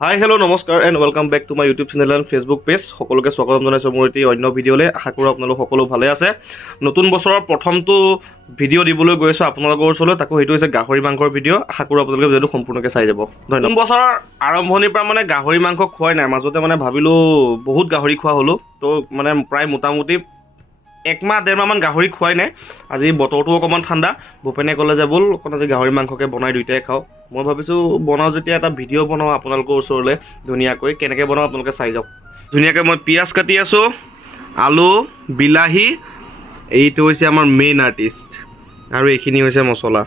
হাই hello' নমস্কাৰ and welcome back to my YouTube channel and Facebook page. সকলোকে স্বাগতম জনাইছোঁ মোৰ এটি অন্য ভিডিঅ'লৈ। আশা কৰোঁ আপোনালোক সকলো ভালে আছে। নতুন বছৰৰ প্ৰথমটো ভিডিঅ' দিবলৈ গৈ আছোঁ আপোনালোকৰ ওচৰলৈ, তাকো সেইটো হৈছে গাহৰি মাংসৰ ভিডিঅ'। আশা কৰোঁ আপোনালোকে ভিডিঅ'টো সম্পূৰ্ণকৈ চাই যাব। ধন্যবাদ। নতুন বছৰৰ আৰম্ভণিৰ পৰা গাহৰি মাংস খোৱাই নাই, মাজতে ভাবিলোঁ বহুত গাহৰি খোৱা হ'লোঁ, তো প্ৰায় মোটামুটি একমাহ ডেৰমাহমান গাহৰি খোৱাই নাই। আজি বতৰটো অকণমান ঠাণ্ডা, ভূপেনে ক'লে যে ব'ল অকণ আজি গাহৰি মাংসকে বনাই দুয়োটাই খাওঁ। মই ভাবিছোঁ বনাওঁ যেতিয়া এটা ভিডিঅ' বনাওঁ আপোনালোকৰ ওচৰলৈ ধুনীয়াকৈ, কেনেকৈ বনাওঁ আপোনালোকে চাই যাওক। ধুনীয়াকৈ মই পিঁয়াজ কাটি আছোঁ, আলু, বিলাহী, এইটো হৈছে আমাৰ মেইন আৰ্টিষ্ট, আৰু এইখিনি হৈছে মছলা।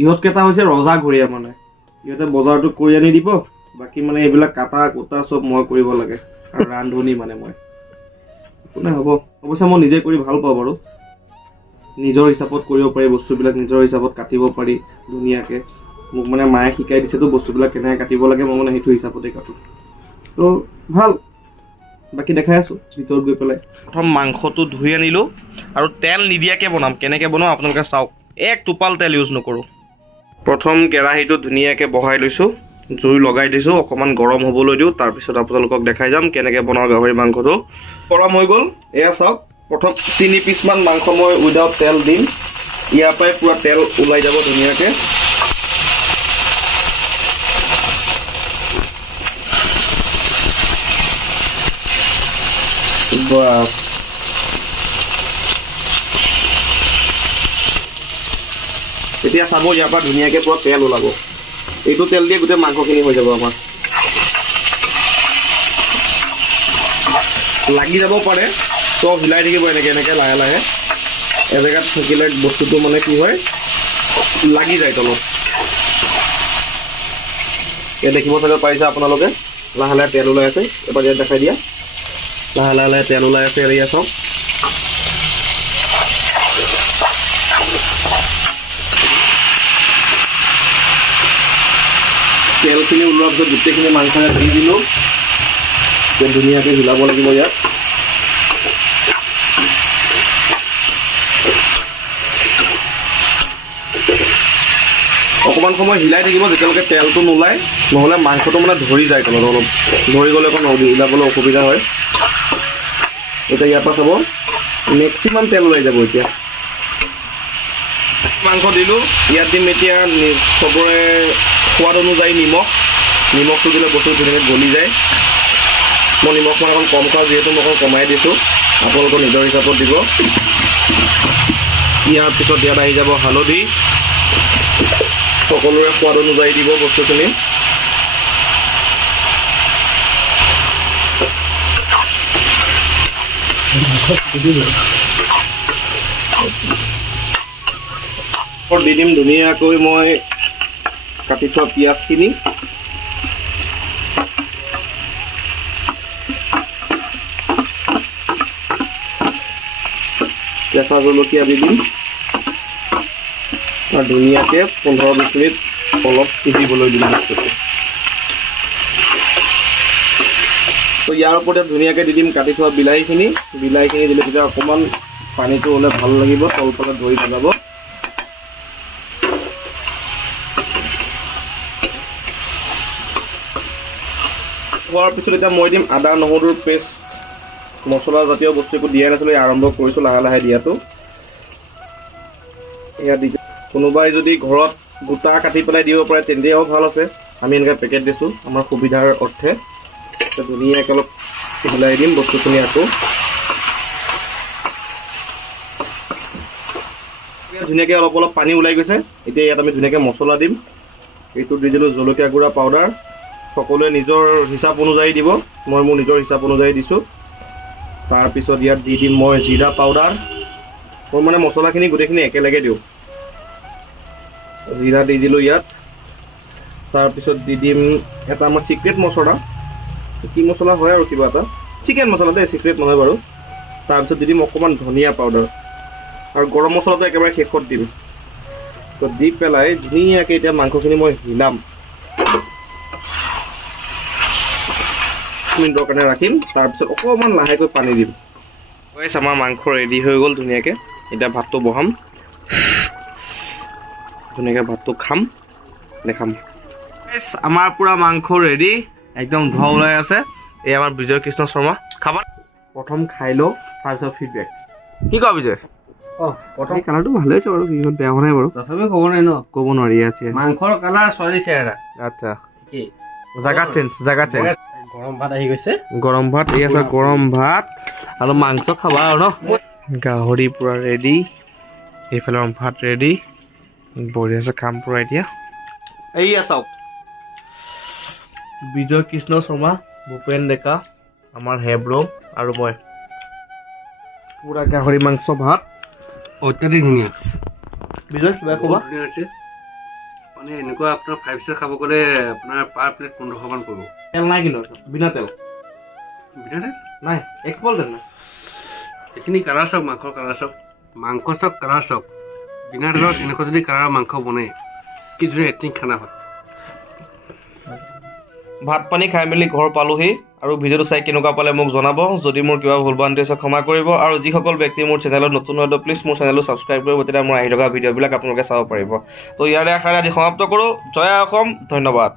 ইহঁতকেইটা হৈছে ৰজাঘৰীয়া, ইহঁতে বজাৰটো কৰি আনি দিব, বাকী এইবিলাক কাটা কুটা চব মই কৰিব লাগে, আৰু ৰান্ধনি মই একো নাই হ'ব। অৱশ্যে মই নিজে কৰি ভাল পাওঁ বাৰু, নিজৰ হিচাপত কৰিব পাৰি বস্তুবিলাক, নিজৰ হিচাপত কাটিব পাৰি ধুনীয়াকৈ। মোক মায়ে শিকাই দিছেতো বস্তুবিলাক কেনেকৈ কাটিব লাগে, মই সেইটো হিচাপতে কাটোঁ, তো ভাল। বাকী দেখাই আছোঁ ভিতৰত গৈ পেলাই। প্ৰথম মাংসটো ধুই আনিলোঁ, আৰু তেল নিদিয়াকৈ বনাম। কেনেকৈ বনাওঁ আপোনালোকে চাওক, এক টোপাল তেল ইউজ নকৰোঁ। প্ৰথম কেৰাহীটো ধুনীয়াকৈ বহাই লৈছোঁ, জুই লগাই দিছোঁ, অকণমান গৰম হ'বলৈ দিওঁ, তাৰপিছত আপোনালোকক দেখাই যাম কেনেকৈ বনাওঁ গাহৰি মাংসটো। গৰম হৈ গ'ল, এয়া চাওক। প্ৰথম 3 পিচমান মাংস মই উইদাউট তেল দিম, ইয়াৰ পৰাই পূৰা তেল ওলাই যাব ধুনীয়াকৈ। এতিয়া চাব, ইয়াৰ পৰা ধুনীয়াকৈ পূৰা তেল ওলাব। এইটো তেল দিয়ে গোটেই মাংসখিনি হৈ যাব আমাৰ। লাগি যাব পাৰে, চব হিলাই থাকিব এনেকৈ লাহে লাহে। এজেগাত থাকিলে বস্তুটো কি হয়, লাগি যায় তলত। এই দেখিব চাগে পাৰিছে আপোনালোকে, লাহে লাহে তেল ওলাই আছে। এবাৰ ইয়াত দেখাই দিয়া, লাহে লাহে লাহে তেল ওলাই আছে। এয়া চাওক, তেলখিনি ওলোৱাৰ পিছত গোটেইখিনি মাংস দি দিলোঁ। ধুনীয়াকৈ হিলাব লাগিব ইয়াত। অকণমান সময় হিলাই থাকিব যেতিয়ালৈকে তেলটো নোলায়, নহ'লে মাংসটো ধৰি যায় তলত। অলপ ধৰি গ'লে অকণ হিলাবলৈ অসুবিধা হয়। এতিয়া ইয়াৰ পৰা চাব মেক্সিমাম তেল ওলাই যাব। এতিয়া মাংস দিলোঁ, ইয়াত দিম এতিয়া চবৰে সোৱাদ অনুযায়ী নিমখটো দিলে বস্তু ধুনীয়াকৈ গলি যায়। মই নিমখ অকণ কম খাওঁ, যিহেতু মই অকণ কমাই দিছোঁ, আপোনালোকৰ নিজৰ হিচাপত দিব। ইয়াৰ পিছত ইয়াত আহি যাব হালধি, সকলোৰে সোৱাদ অনুযায়ী দিব বস্তুখিনি। দি দিম ধুনীয়াকৈ মই কাটি থোৱা পিঁয়াজখিনি। কেঁচা জলকীয়া দি দিম, আৰু ধুনীয়াকৈ 15-20 মিনিট অলপ সিজিবলৈ দিম বস্তুটো। তো ইয়াৰ ওপৰতে ধুনীয়াকৈ দি দিম কাটি থোৱা বিলাহীখিনি দিলে তেতিয়া অকণমান পানীটো হ'লে ভাল লাগিব, তলফালে ধৰি নাযাব। হোৱাৰ পিছত এতিয়া মই দিম আদা নহৰুৰ পেষ্ট। মছলা জাতীয় বস্তু একো দিয়াই নাছিলোঁ, আৰম্ভ কৰিছোঁ লাহে লাহে দিয়াটো। এয়া দি কোনোবাই যদি ঘৰত গোটা কাটি পেলাই দিব পাৰে তেন্তেও ভাল আছে। আমি এনেকৈ পেকেট দিছোঁ আমাৰ সুবিধাৰ অৰ্থে। ধুনীয়াকৈ অলপ হিলাই দিম বস্তুখিনি আকৌ। ধুনীয়াকৈ অলপ অলপ পানী ওলাই গৈছে। এতিয়া ইয়াত আমি ধুনীয়াকৈ মছলা দিম। এইটো দি দিলোঁ জলকীয়া গুড়া পাউডাৰ, সকলোৱে নিজৰ হিচাপ অনুযায়ী দিব, মই মোৰ নিজৰ হিচাপ অনুযায়ী দিছোঁ। তাৰপিছত ইয়াত দি দিম মই জিৰা পাউডাৰ। মই মছলাখিনি গোটেইখিনি একেলগে দিওঁ। জিৰা দি দিলোঁ ইয়াত। তাৰপিছত দি দিম এটা আমাৰ চিক্ৰেট মছলা, কি মছলা হয় আৰু কিবা এটা, চিকেন মছলা দেই, চিক্ৰেট নহয় বাৰু। তাৰপিছত দি দিম অকণমান ধনিয়া পাউডাৰ, আৰু গৰম মছলাটো একেবাৰে শেষত দিম। তো দি পেলাই ধুনীয়াকৈ এতিয়া মাংসখিনি মই হিলাম, মিনিটৰ কাৰণে ৰাখিম। তাৰপিছত অকণমান লাহেকৈ পানী দিম। আমাৰ মাংস ৰেডি হৈ গ'ল ধুনীয়াকৈ। এতিয়া ভাতটো বহাম, ধুনীয়াকৈ ভাতটো খাম, দেখাম। আমাৰ পুৰা মাংস ৰেডি, একদম ধোৱা ওলাই আছে এই আমাৰ বিজয় কৃষ্ণ শৰ্মা খাবা প্ৰথম খাই লওঁ তাৰপিছত ফিডবেক কি কোৱা বিজয় প্ৰথম কালাৰটো ভালে হৈছে বাৰু ইমান বেয়া হোৱা নাই বাৰু তথাপি ক'ব নাই ন ক'ব নোৱাৰি আছে মাংসৰ কালাৰ ছোৱালী চেহেৰা আচ্ছা কি জাগা চেঞ্জ গৰম ভাত আহি গৈছে গৰম ভাত এই আছে গৰম ভাত আৰু মাংস খাবা আৰু ন গাহৰি পূৰা ৰেডি এইফালে ভাত ৰেডি বঢ়িয়া আছে কাম পূৰা এতিয়া এইয়া চাওক বিজয় কৃষ্ণ শৰ্মা ভূপেন ডেকা আমাৰ হেব্ৰ আৰু মই পূৰা গাহৰি মাংস ভাত অত্যাধিক ধুনীয়া বিজয় কিবা ক'বা ধুনীয়া হৈছে মানে এনেকুৱা আপোনাৰ 5 ষ্টাৰ খাব গ'লে আপোনাৰ পাৰ প্লেট 1500 মান পৰিব তেল নাই কিন্তু বিনা তেল বিনা তেল নাই এক পল তেল নাই এইখিনি কালাৰ চাওক মাংসৰ কালাৰ চাওক মাংস চাওক কালাৰ চাওক বিনা তেলত এনেকুৱা যদি কালাৰৰ মাংস বনে কি ধুনীয়া এথনিক খানা হয় ভাত পানী খাই মেলি ঘৰ পালোহি আৰু ভিডিঅ'টো চাই কেনেকুৱা পালে মোক জনাব যদি মোৰ কিবা ভুল ভ্ৰান্তি আছে ক্ষমা কৰিব আৰু যিসকল ব্যক্তি মোৰ চেনেলত নতুন হয় প্লিজ মোৰ চেনেলটো ছাবস্ক্ৰাইব কৰিব তেতিয়া মোৰ আহি থকা ভিডিঅ'বিলাক আপোনালোকে চাব পাৰিব তো ইয়াৰে আশাৰে আজি সমাপ্ত কৰোঁ জয় অসম ধন্যবাদ